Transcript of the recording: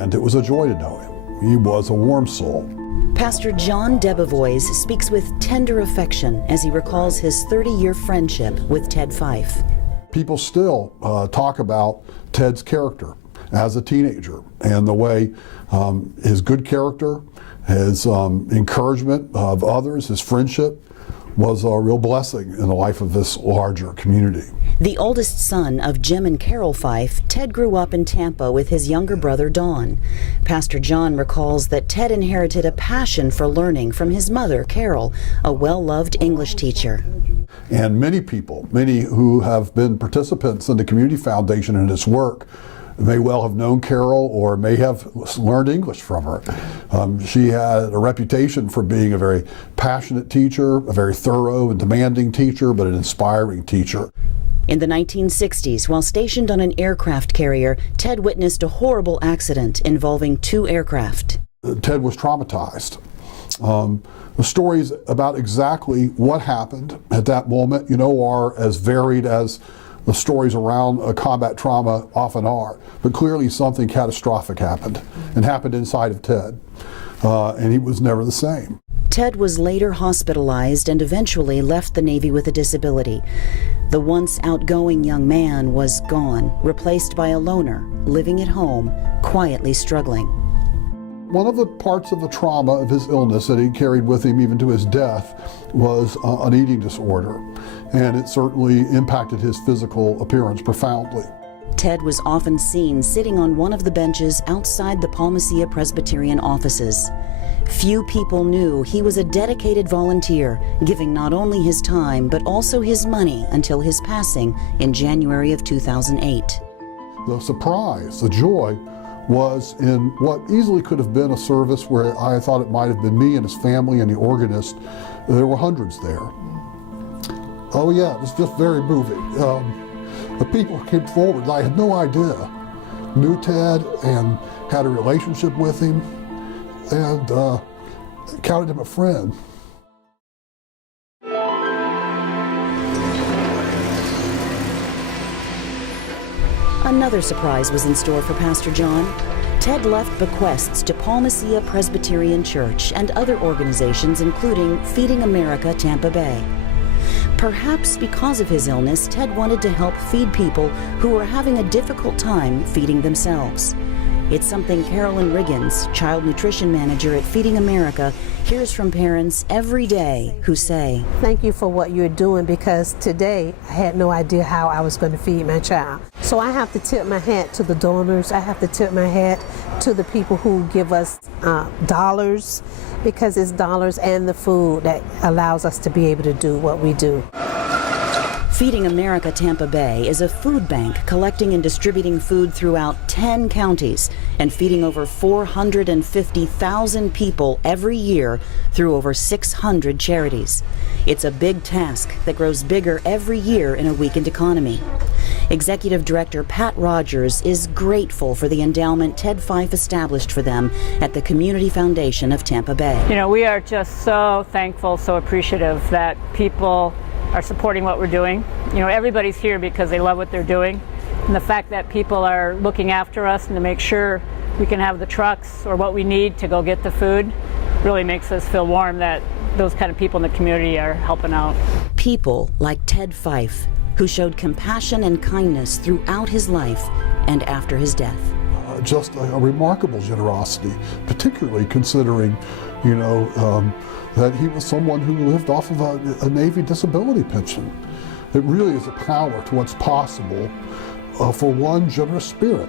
And it was a joy to know him. He was a warm soul. Pastor John Debevoise speaks with tender affection as he recalls his 30-year friendship with Ted Fyffe. People still talk about Ted's character as a teenager and the way his good character, his encouragement of others, his friendship was a real blessing in the life of this larger community. The oldest son of Jim and Carol Fyffe, Ted grew up in Tampa with his younger brother Don. Pastor John recalls that Ted inherited a passion for learning from his mother, Carol, a well-loved English teacher. And many people, many who have been participants in the Community Foundation and its work, may well have known Carol or may have learned English from her. She had a reputation for being a very passionate teacher, a very thorough and demanding teacher, but an inspiring teacher. In the 1960s, while stationed on an aircraft carrier, Ted witnessed a horrible accident involving 2 aircraft. Ted was traumatized. The stories about exactly what happened at that moment, are as varied as the stories around combat trauma often are. But clearly something catastrophic happened, and happened inside of Ted, and he was never the same. Ted was later hospitalized and eventually left the Navy with a disability. The once outgoing young man was gone, replaced by a loner, living at home, quietly struggling. One of the parts of the trauma of his illness that he carried with him even to his death was an eating disorder, and it certainly impacted his physical appearance profoundly. Ted was often seen sitting on one of the benches outside the Palmacia Presbyterian offices. Few people knew he was a dedicated volunteer, giving not only his time but also his money until his passing in January of 2008. The surprise, the joy, was in what easily could have been a service where I thought it might have been me and his family and the organist. There were hundreds there. Oh yeah, it was just very moving. The people who came forward, I had no idea, knew Ted and had a relationship with him, and counted him a friend. Another surprise was in store for Pastor John. Ted left bequests to Palmacia Presbyterian Church and other organizations, including Feeding America Tampa Bay. Perhaps because of his illness, Ted wanted to help feed people who were having a difficult time feeding themselves. It's something Carolyn Riggins, child nutrition manager at Feeding America, hears from parents every day who say, "Thank you for what you're doing, because today I had no idea how I was going to feed my child." So I have to tip my hat to the donors. I have to tip my hat to the people who give us dollars, because it's dollars and the food that allows us to be able to do what we do. Feeding America Tampa Bay is a food bank collecting and distributing food throughout 10 counties and feeding over 450,000 people every year through over 600 charities. It's a big task that grows bigger every year in a weakened economy. Executive Director Pat Rogers is grateful for the endowment Ted Fyffe established for them at the Community Foundation of Tampa Bay. We are just so thankful, so appreciative that people are supporting what we're doing. Everybody's here because they love what they're doing. And the fact that people are looking after us and to make sure we can have the trucks or what we need to go get the food really makes us feel warm that those kind of people in the community are helping out. People like Ted Fyffe, who showed compassion and kindness throughout his life and after his death. Just a remarkable generosity, particularly considering, that he was someone who lived off of a Navy disability pension. It really is a power to what's possible for one generous spirit.